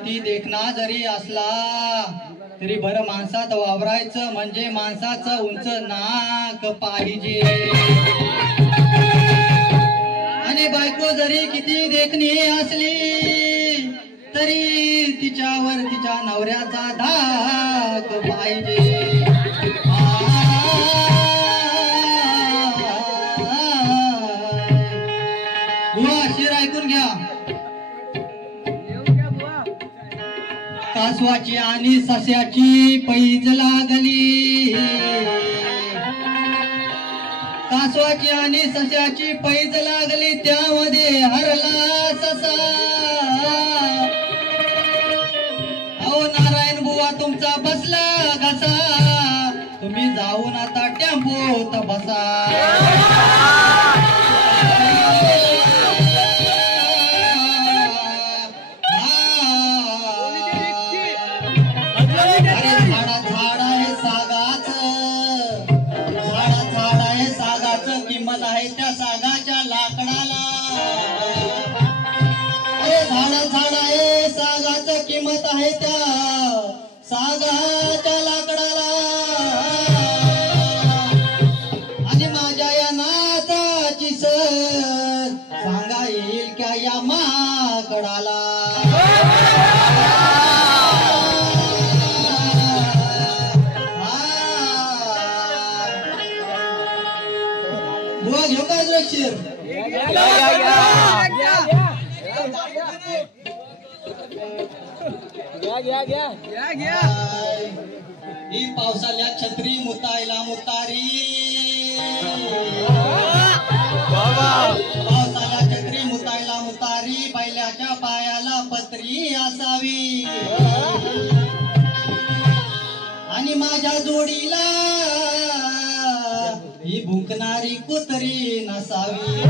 किती देखना जरी असला तरी भर माणसात वावरायचं म्हणजे माणसाचं उंच नाक पाहिजे। आणि बायको जरी किती देखणी असली तरी तिच्यावर तिच्या नवऱ्याचा धाक पाहिजे। शिर ऐकून घ्या। कासवाची आणि सस्याची पैज लागली, कासवाची आणि सस्याची पैज लागली, त्यामध्ये हरला ससा। अहो नारायण बुवा तुमचा बसला घसा, तुम्ही जाऊन आता टेम्पोत बसा। किंमत आहे त्या सागाच्या लाकडाला, झाड आहे सागाचं किंमत आहे त्या सागाच्या लाकडाला। आणि माझ्या या नाचाची सर सांगा येईल क्या या माकडाला। बुवा घेऊ का शिर? ही पावसाल्या छत्री मुतायला मुतारी, पावसाल्या छत्री मुतायला मुतारी, बैलाच्या पायाला पत्री असावी आणि माझ्या जोडीला ही भुंकणारी कुत्री नसावी।